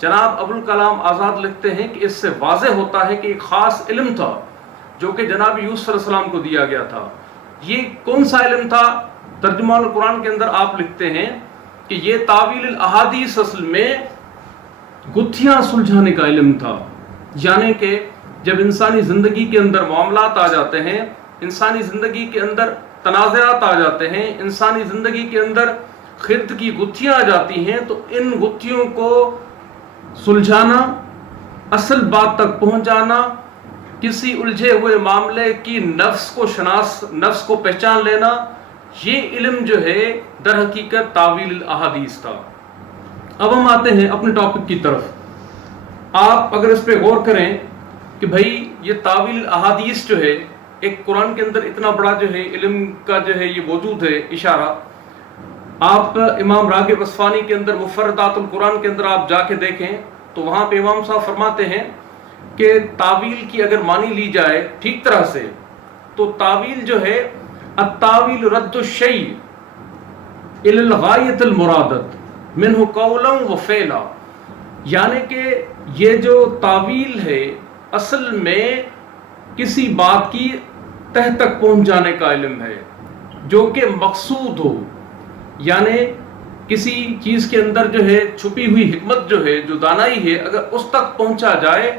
جناب ابوالکلام آزاد لکھتے ہیں کہ اس سے واضح ہوتا ہے کہ ایک خاص علم تھا جو کہ جناب یوسف علیہ السلام کو دیا گیا تھا۔ یہ کون سا علم تھا؟ ترجمہ القرآن کے اندر آپ لکھتے ہیں کہ یہ تاویل الاحادیث اصل میں گتھیاں سلجھانے کا علم تھا، یعنی کہ جب انسانی زندگی کے اندر معاملات آ جاتے ہیں، انسانی زندگی کے اندر تنازعات آ جاتے ہیں، انسانی زندگی کے اندر خرد کی گتھیاں آ جاتی ہیں، تو ان گتھیوں کو سلجھانا، اصل بات تک پہنچانا، کسی الجھے ہوئے معاملے کی نفس کو پہچان لینا، یہ علم جو ہے در حقیقت تاویل الاحادیث تھا۔ اب ہم آتے ہیں اپنے ٹاپک کی طرف۔ آپ اگر اس پہ غور کریں کہ بھائی یہ تاویل الاحادیث جو ہے، ایک قرآن کے اندر اتنا بڑا جو ہے علم کا جو ہے یہ موجود ہے اشارہ، آپ امام راغب اصفہانی کے اندر مفردات القرآن کے اندر آپ جا کے دیکھیں تو وہاں پہ امام صاحب فرماتے ہیں کہ تعویل کی اگر معنی لی جائے ٹھیک طرح سے تو تعویل جو ہے التاویل رد الشیء الی الغایۃ المرادۃ منہ قولا و فعلا، یعنی کہ یہ جو تعویل ہے اصل میں کسی بات کی تہ تک پہنچ جانے کا علم ہے جو کہ مقصود ہو، یعنی کسی چیز کے اندر جو ہے چھپی ہوئی حکمت جو ہے، جو دانائی ہے، اگر اس تک پہنچا جائے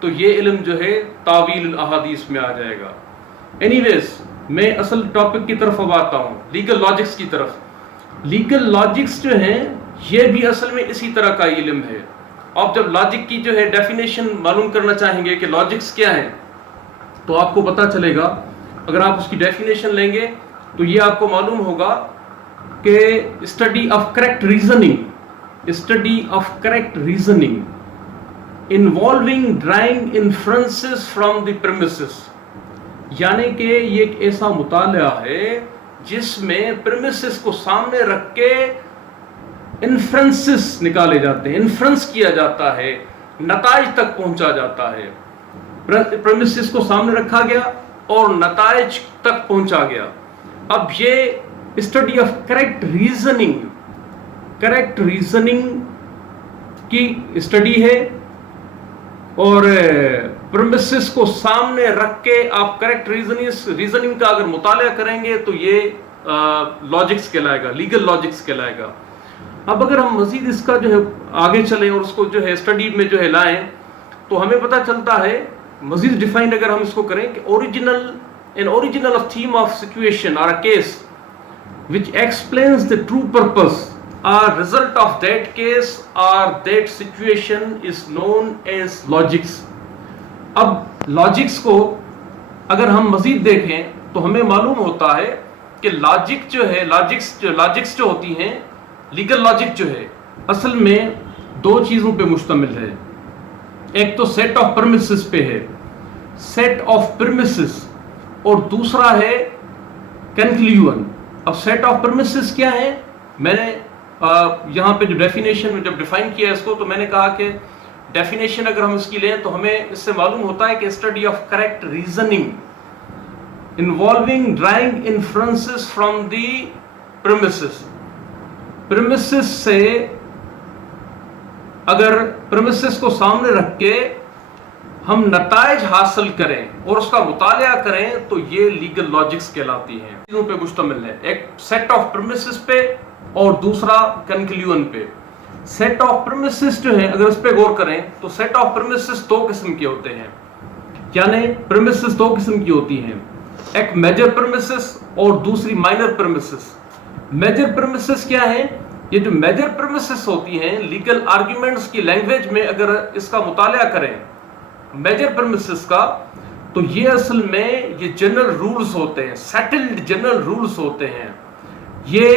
تو یہ علم جو ہے تاویل الاحادیث میں آ جائے گا۔ اینی ویز میں اصل ٹاپک کی طرف اب آتا ہوں، لیگل لاجکس کی طرف۔ لیگل لاجکس جو ہیں یہ بھی اصل میں اسی طرح کا علم ہے۔ آپ جب لاجک کی جو ہے ڈیفینیشن معلوم کرنا چاہیں گے کہ لاجکس کیا ہیں تو آپ کو پتہ چلے گا، اگر آپ اس کی ڈیفینیشن لیں گے تو یہ آپ کو معلوم ہوگا کہ study of correct reasoning involving drawing inferences from the premises, یعنی کہ یہ ایک ایسا مطالعہ ہے جس میں پریمیسز کو سامنے رکھ کے انفرنسز نکالے جاتے ہیں، انفرنس کیا جاتا ہے، نتائج تک پہنچا جاتا ہے۔ پریمیسز کو سامنے رکھا گیا اور نتائج تک پہنچا گیا۔ اب یہ اسٹڈی آف کریکٹ ریزننگ کی اسٹڈی ہے، اور پریمیسز کو سامنے رکھ کے آپ کریکٹ ریزننگ کا اگر مطالعہ کریں گے تو یہ لاجکس کہلائے گا، لیگل لاجکس کہلائے گا۔ اب اگر ہم مزید اس کا جو ہے آگے چلیں اور اس کو جو ہے اسٹڈی میں جو ہے لائیں تو ہمیں پتہ چلتا ہے، مزید ڈیفائن اگر ہم اس کو کریں کہ original of theme of situation اور case which explains the true purpose or result of that case or that situation is known as logics۔ اب لاجکس کو اگر ہم مزید دیکھیں تو ہمیں معلوم ہوتا ہے کہ لاجک جو ہے، لاجکس جو ہوتی ہیں، لیگل لاجک جو ہے اصل میں دو چیزوں پہ مشتمل ہے۔ ایک تو سیٹ آف پرمیسز پہ ہے، سیٹ آف پرمیسز، اور دوسرا ہے کنکلیوژن۔ اب سیٹ آف پرمیسز کیا ہے؟ میں نے یہاں پہ جو ڈیفینیشن میں جب ڈیفائن کیا اس کو تو میں نے کہا کہ ڈیفینیشن اگر ہم اس کی لیں تو ہمیں اس سے معلوم ہوتا ہے کہ study of correct reasoning involving drawing inferences from the premises سے، اگر پریمیسز کو سامنے رکھ کے ہم نتائج حاصل کریں اور اس کا مطالعہ کریں تو یہ لیگل لاجکس کہلاتی ہیں۔ چیزوں پہ مشتمل ہے، ایک سیٹ آف پریمیسز پہ اور دوسرا کنکلیوژن پہ۔ سیٹ آف پریمیسز جو ہے اگر اس پہ غور کریں تو سیٹ آف پریمیسز دو قسم کے ہوتے ہیں، یعنی پریمیسز دو قسم کی ہوتی ہیں، ایک میجر پریمیسز اور دوسری مائنر پریمیسز۔ میجر پریمیسز کیا ہیں؟ یہ جو میجر پریمیسز ہوتی ہیں لیگل آرگیومنٹس کی لینگویج میں اگر اس کا مطالعہ کریں میجر پرمیسز کا تو یہ اصل میں یہ جنرل رولز ہوتے ہیں، سیٹلڈ جنرل رولز ہوتے ہیں۔ یہ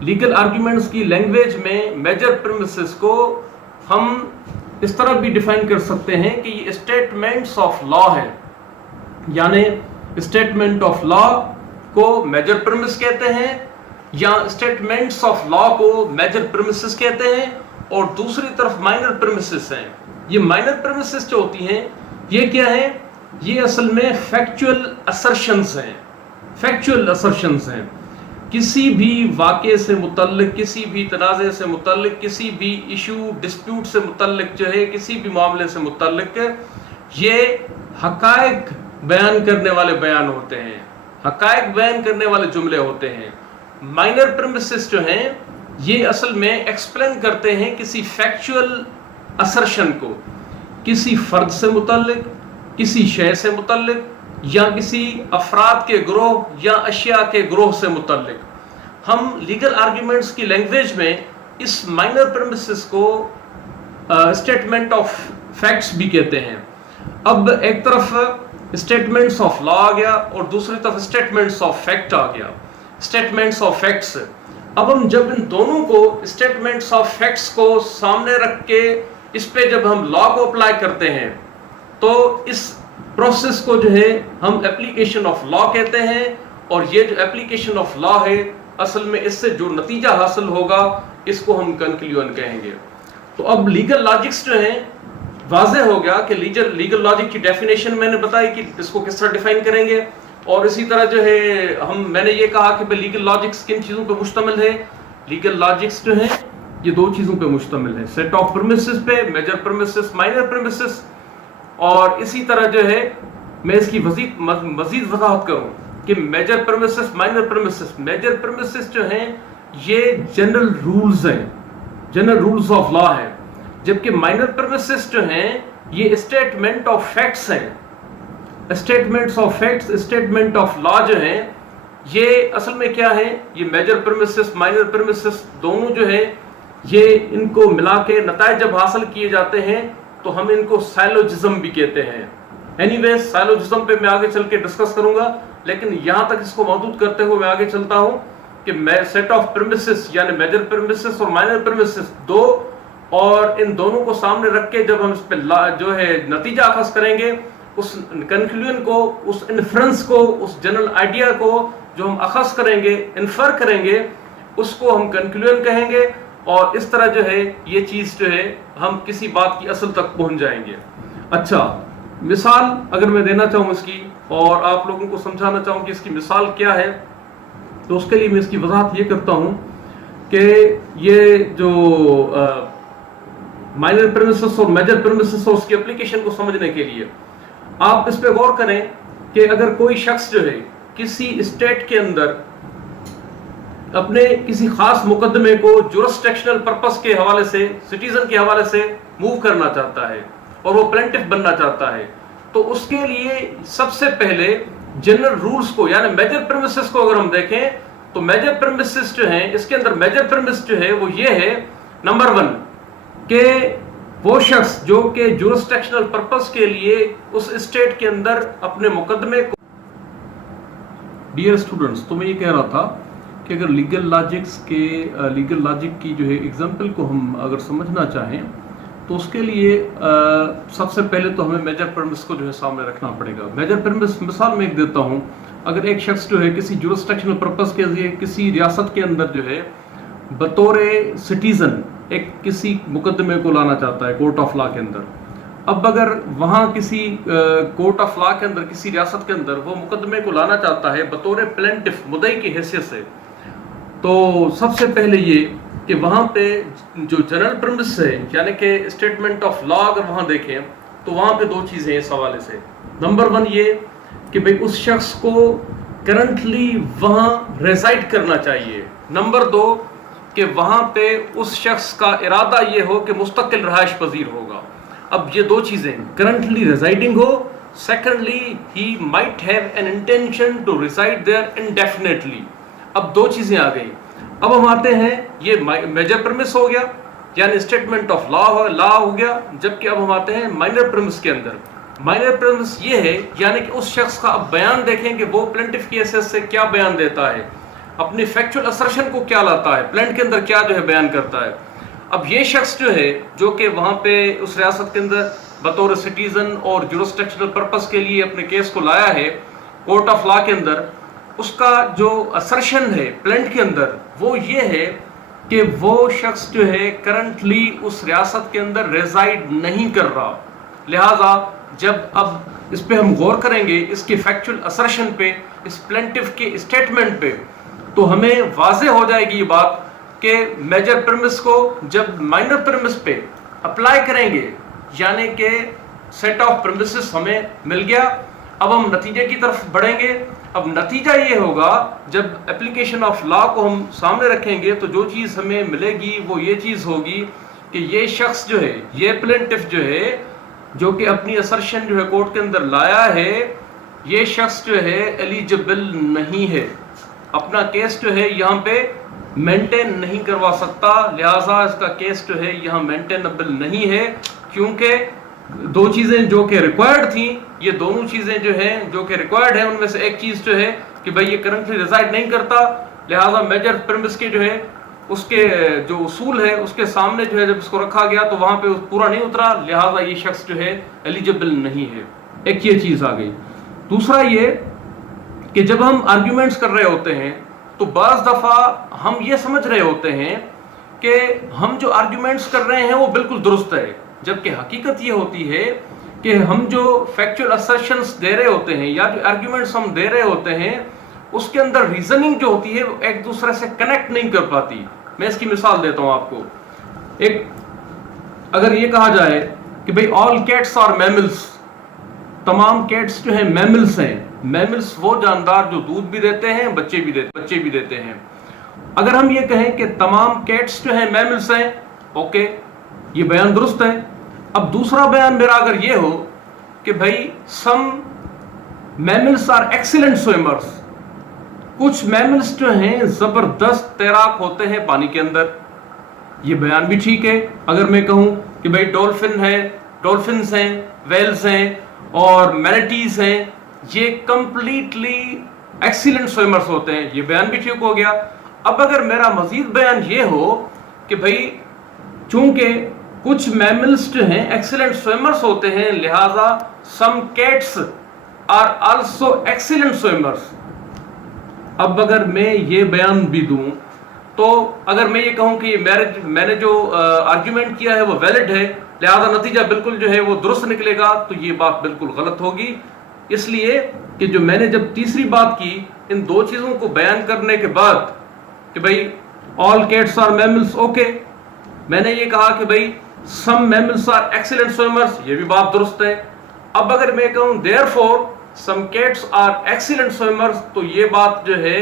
لیگل آرگیومنٹس کی لینگویج میں میجر پرمیسز کو ہم اس طرح بھی ڈیفائن کر سکتے ہیں کہ یہ اسٹیٹمنٹس آف لا ہے، یعنی اسٹیٹمنٹ آف لا کو میجر پرمیس کہتے ہیں یا اسٹیٹمنٹس آف لا کو میجر پرمیسز کہتے ہیں، اور دوسری طرف مائنر پرمیسز ہیں۔ یہ مائنر پرمیسز جو ہوتی ہیں یہ کیا ہیں؟ یہ اصل میں فیکچول اسرشنز ہیں، فیکچول assertions ہیں. کسی بھی واقعے سے متعلق، کسی بھی تنازع سے متعلق، کسی بھی ایشو ڈسپیوٹ سے متعلق جو ہے، کسی بھی معاملے سے متعلق یہ حقائق بیان کرنے والے بیان ہوتے ہیں، حقائق بیان کرنے والے جملے ہوتے ہیں. مائنر پریمیسز جو ہیں یہ اصل میں ایکسپلین کرتے ہیں کسی فیکچول assertion کو، کسی فرد سے متعلق، کسی شے سے متعلق، یا کسی افراد کے گروہ یا اشیاء کے گروہ سے متعلق. ہم لیگل آرگیومنٹس کی لینگویج میں اس مائنر پریمیسز کو اسٹیٹمنٹ آف فیکٹس بھی کہتے ہیں. اب ایک طرف اسٹیٹمنٹس آف لا آ گیا اور دوسری طرف اسٹیٹمنٹس آف فیکٹ آ گیا. اسٹیٹمنٹس آف فیکٹس، اب ہم جب ان دونوں کو اسٹیٹمنٹس آف فیکٹس کو سامنے رکھ کے اس پہ جب ہم لا کو اپلائی کرتے ہیں تو اس پروسیس کو جو ہے ہم اپلیکیشن آف لا کہتے ہیں. اور یہ جو اپلیکیشن آف لا ہے اصل میں اس سے جو نتیجہ حاصل ہوگا اس کو ہم کنکلیوژن کہیں گے. تو اب لیگل لاجکس جو ہیں واضح ہو گیا کہ لیگل لاجک کی ڈیفینیشن میں نے بتائی کہ اس کو کس طرح ڈیفائن کریں گے. اور اسی طرح جو ہے میں نے یہ کہا کہ لیگل لاجکس کن چیزوں پہ مشتمل ہے. لیگل لاجکس جو ہیں یہ دو چیزوں پہ مشتمل ہے، سیٹ آف پریمیسز پہ، میجر پریمیسز، مائنر پریمیسز. اور اسی طرح جو ہے میں اس کی مزید وضاحت کروں کہ major premises, minor premises. Major premises جو ہیں یہ جنرل رولز ہیں، جنرل رولز آف لا ہیں، جبکہ مائنر پریمیسز جو ہیں یہ اسٹیٹمنٹ آف فیکٹس ہیں. Statements of facts, statement of law جو ہیں یہ اصل میں کیا ہے، یہ میجر پریمیسز، مائنر پریمیسز دونوں جو ہیں یہ ان کو ملا کے نتائج جب حاصل کیے جاتے ہیں تو ہم ان کو سائلوجزم بھی کہتے ہیں. اینی ویز سائلوجزم پہ میں آگے چل کے ڈسکس کروں گا، لیکن یہاں تک اس کو محدود کرتے ہوئے میں آگے چلتا ہوں کہ سیٹ آف پریمیسز یعنی میجر پریمیسز اور مائنر پریمیسز دو، اور ان دونوں کو سامنے رکھ کے جب ہم اس پہ جو ہے نتیجہ اخذ کریں گے، اس کنکلوژن کو، اس انفرنس کو، اس جنرل آئیڈیا کو جو ہم اخذ کریں گے، انفر کریں گے، اس کو ہم کنکلوژن کہیں گے. اور اس طرح جو ہے یہ چیز جو ہے ہم کسی بات کی اصل تک پہنچ جائیں گے. اچھا، مثال اگر میں دینا چاہوں اس کی اور آپ لوگوں کو سمجھانا چاہوں کہ اس کی مثال کیا ہے، تو اس کے لیے میں اس کی وضاحت یہ کرتا ہوں کہ یہ جو مائنر پریمیسز اور میجر پریمیسز اور اس کی اپلیکیشن کو سمجھنے کے لیے آپ اس پہ غور کریں کہ اگر کوئی شخص جو ہے کسی اسٹیٹ کے اندر اپنے کسی خاص مقدمے کو جورسڈکشنل پرپس کے حوالے سے، سٹیزن کے حوالے سے موو کرنا چاہتا ہے اور وہ پلینٹف بننا چاہتا ہے، تو اس کے لیے سب سے پہلے جنرل رولز کو یعنی میجر پریمیسز کو اگر ہم دیکھیں تو میجر پریمیسز جو ہیں اس کے اندر میجر پریمیس جو ہے وہ یہ ہے، نمبر 1 کہ وہ شخص جو کہ جورسڈکشنل پرپس کے لیے اس اسٹیٹ کے اندر اپنے مقدمے کو. ڈیئر اسٹوڈنٹس، تو میں یہ کہہ رہا تھا کہ اگر لیگل لاجک کی جو ہے ایگزامپل کو ہم اگر سمجھنا چاہیں تو اس کے لیے سب سے پہلے تو ہمیں میجر پریمیس کو جو ہے سامنے رکھنا پڑے گا. میجر پریمیس مثال میں ایک دیتا ہوں. اگر ایک شخص جو ہے کسی جورسڈکشنل پرپس کے لیے کسی ریاست کے اندر جو ہے بطور سٹیزن ایک کسی مقدمے کو لانا چاہتا ہے کورٹ آف لا کے اندر، اب اگر وہاں کسی کورٹ آف لا کے اندر کسی ریاست کے اندر وہ مقدمے کو لانا چاہتا ہے بطور پلینٹف، مدعی کی حیثیت سے، تو سب سے پہلے یہ کہ وہاں پہ جو جنرل پریمیس ہے یعنی کہ اسٹیٹمنٹ آف لا اگر وہاں دیکھیں تو وہاں پہ دو چیزیں اس حوالے سے. نمبر 1 یہ کہ بھئی اس شخص کو کرنٹلی وہاں ریزائڈ کرنا چاہیے. نمبر 2 کہ وہاں پہ اس شخص کا ارادہ یہ ہو کہ مستقل رہائش پذیر ہوگا. اب یہ دو چیزیں کرنٹلی ریزائڈنگ ہو، secondly he might have an intention to reside there indefinitely. اب دو چیزیں آ گئی. اب ہم آتے ہیں، یہ میجر پریمیس ہو گیا یعنی اسٹیٹمنٹ آف لا ہو گیا، جبکہ اب ہم آتے ہیں مائنر پریمیس کے اندر. مائنر پریمیس یہ ہے یعنی کہ اس شخص کا اب بیان دیکھیں کہ وہ پلینٹف کی حیثیت سے کیا بیان دیتا ہے، اپنی فیکچول اسرشن کو کیا لاتا ہے، پلینٹ کے اندر کیا جو ہے بیان کرتا ہے. اب یہ شخص جو ہے جو کہ وہاں پہ اس ریاست کے اندر بطور سٹیزن اور جورسڈکشنل پرپس کے لیے اپنے کیس کو لایا ہے کورٹ آف لا کے اندر، اس کا جو اسرشن ہے پلینٹ کے اندر وہ یہ ہے کہ وہ شخص جو ہے کرنٹلی اس ریاست کے اندر ریزائڈ نہیں کر رہا. لہٰذا جب اب اس پہ ہم غور کریں گے، اس کے فیکچول اسرشن پہ، اس پلینٹف کے اسٹیٹمنٹ پہ، تو ہمیں واضح ہو جائے گی یہ بات کہ میجر پرمس کو جب مائنر پرمس پہ اپلائی کریں گے، یعنی کہ سیٹ آف پرمسز ہمیں مل گیا، اب ہم نتیجے کی طرف بڑھیں گے۔ اب نتیجہ یہ ہوگا جب اپلیکیشن آف لا کو ہم سامنے رکھیں گے تو جو چیز ہمیں ملے گی وہ یہ چیز ہوگی کہ یہ شخص جو ہے، یہ پلینٹف جو ہے، جو کہ اپنی اسرشن جو ہے کورٹ کے اندر لایا ہے، یہ شخص جو ہے ایلیجبل نہیں ہے، اپنا کیس جو ہے یہاں پہ مینٹین نہیں کروا سکتا، لہٰذا اس کا کیس جو ہے یہاں مینٹینبل نہیں ہے، کیونکہ دو چیزیں جو کہ ریکوائرڈ تھیں، یہ دونوں چیزیں جو ہیں جو کہ ریکوائرڈ ہیں، ان میں سے ایک چیز جو ہے کہ بھائی یہ کرنٹلی ریزائڈ نہیں کرتا، لہٰذا میجر پرمس کے جو ہے اس کے جو اصول ہے اس کے سامنے جو ہے جب اس کو رکھا گیا تو وہاں پہ پورا نہیں اترا، لہٰذا یہ شخص جو ہے ایلیجبل نہیں ہے۔ ایک یہ چیز آ گئی۔ دوسرا یہ کہ جب ہم آرگیومنٹس کر رہے ہوتے ہیں تو بعض دفعہ ہم یہ سمجھ رہے ہوتے ہیں کہ ہم جو آرگیومنٹس کر رہے ہیں وہ بالکل درست ہے، جبکہ حقیقت یہ ہوتی ہے کہ ہم جو فیکچول اسرشنز دے رہے ہوتے ہیں یا جو آرگیومنٹس ہم دے رہے ہوتے ہیں اس کے اندر ریزننگ جو ہوتی ہے وہ ایک دوسرے سے کنیکٹ نہیں کر پاتی۔ میں اس کی مثال دیتا ہوں آپ کو۔ ایک اگر یہ کہا جائے کہ بھئی آل کیٹس آر میملس، تمام کیٹس جو ہیں میملس ہیں، میملس وہ جاندار جو دودھ بھی دیتے ہیں، بچے بھی دیتے ہیں۔ اگر ہم یہ کہیں کہ تمام کیٹس جو ہیں میملس ہیں، اوکے، یہ بیان درست ہے۔ اب دوسرا بیان میرا اگر یہ ہو کہ بھائی سم میملس آر ایکسیلنٹ سوئمرز، کچھ میملس جو ہیں زبردست تیراک ہوتے ہیں پانی کے اندر، یہ بیان بھی ٹھیک ہے۔ اگر میں کہوں کہ بھائی ڈولفنز ہیں، ویلز ہیں اور مینیٹیز ہیں، یہ کمپلیٹلی ایکسیلنٹ سوئمرز ہوتے ہیں، یہ بیان بھی ٹھیک ہو گیا۔ اب اگر میرا مزید بیان یہ ہو کہ بھائی چونکہ کچھ میملس جو ہیں ایکسیلنٹ سوئمرز ہوتے ہیں، لہٰذا some cats are also excellent swimmers, اب اگر میں یہ بیان بھی دوں تو اگر میں یہ کہوں کہ میں نے جو آرگیومنٹ کیا ہے وہ ویلڈ ہے، لہذا نتیجہ بالکل جو ہے وہ درست نکلے گا، تو یہ بات بالکل غلط ہوگی۔ اس لیے کہ جو میں نے جب تیسری بات کی ان دو چیزوں کو بیان کرنے کے بعد کہ بھئی آل کیٹس آر میملس، اوکے، میں نے یہ کہا کہ بھئی سم میملس آر ایکسیلنٹ سوئمرز، یہ بھی بات درست ہے۔ اب اگر میں کہوں دیئرفور سم کیٹس آر ایکسیلنٹ سوئمرز، تو یہ بات جو ہے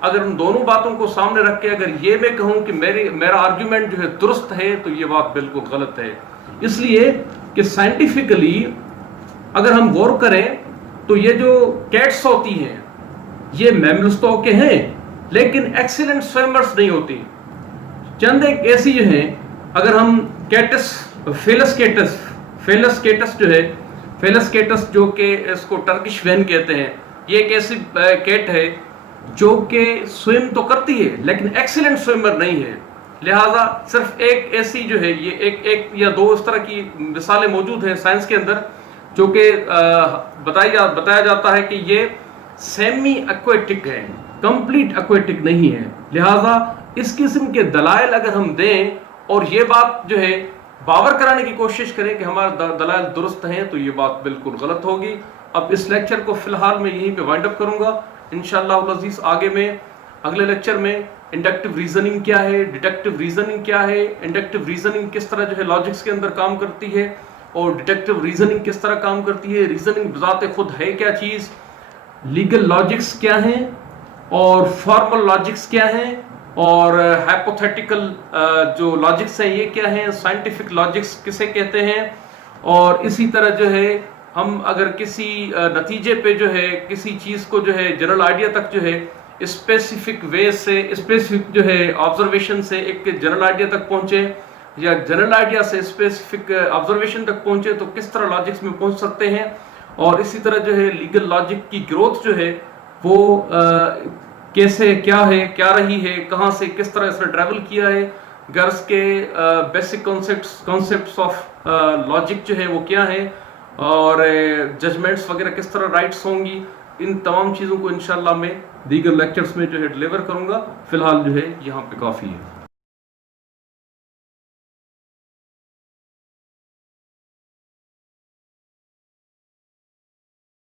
اگر ان دونوں باتوں کو سامنے رکھ کے اگر یہ میں کہوں کہ میرا آرگیومنٹ جو ہے درست ہے، تو یہ بات بالکل غلط ہے۔ اس لیے کہ سائنٹیفکلی اگر ہم غور کریں تو یہ جو کیٹس ہوتی ہیں یہ میملس تو اوکے ہیں لیکن ایکسیلنٹ سوئمرز نہیں ہوتی۔ چند ایک ایسی جو ہیں، اگر ہم فیلس کیٹس جو کہ اس کو ٹرکش وین کہتے ہیں، یہ ایک ایسی کیٹ ہے جو کہ سوئم تو کرتی ہے لیکن ایکسیلنٹ سوئمر نہیں ہے، لہٰذا صرف ایک ایسی جو ہے، یہ ایک یا دو اس طرح کی مثالیں موجود ہیں سائنس کے اندر جو کہ بتایا جاتا ہے کہ یہ سیمی ایکویٹک ہے، کمپلیٹ ایکویٹک نہیں ہے، لہٰذا اس قسم کے دلائل اگر ہم دیں اور یہ بات جو ہے باور کرانے کی کوشش کریں کہ ہمارے دلائل درست ہیں، تو یہ بات بالکل غلط ہوگی۔ اب اس لیکچر کو فی الحال میں یہیں پہ وائنڈ اپ کروں گا، انشاءاللہ العزیز آگے میں اگلے لیکچر میں انڈکٹیو ریزننگ کیا ہے، ڈیڈکٹیو ریزننگ کیا ہے، انڈکٹیو ریزننگ کس طرح جو ہے لاجکس کے اندر کام کرتی ہے اور ڈیڈکٹیو ریزننگ کس طرح کام کرتی ہے، ریزننگ بذات خود ہے کیا چیز، لیگل لاجکس کیا ہیں اور فارمل لاجکس کیا ہیں اور ہائپوتھیٹیکل جو لاجکس ہیں یہ کیا ہیں، سائنٹیفک لاجکس کسے کہتے ہیں، اور اسی طرح جو ہے ہم اگر کسی نتیجے پہ جو ہے کسی چیز کو جو ہے جنرل آئیڈیا تک جو ہے اسپیسیفک وے سے، اسپیسیفک جو ہے آبزرویشن سے ایک جنرل آئیڈیا تک پہنچے یا جنرل آئیڈیا سے اسپیسیفک آبزرویشن تک پہنچے تو کس طرح لاجکس میں پہنچ سکتے ہیں، اور اسی طرح جو ہے لیگل لاجک کی گروتھ جو ہے وہ کیسے کیا ہے، کیا رہی ہے، کہاں سے کس طرح اس نے ٹریول کیا ہے، غرض کے بیسک کانسیپٹس آف لاجک جو ہے وہ کیا ہے، اور ججمنٹس وغیرہ کس طرح رائٹس ہوں گی، ان تمام چیزوں کو انشاءاللہ میں دیگر لیکچرز میں جو ہے ڈیلیور کروں گا۔ فی الحال جو ہے یہاں پہ کافی ہے۔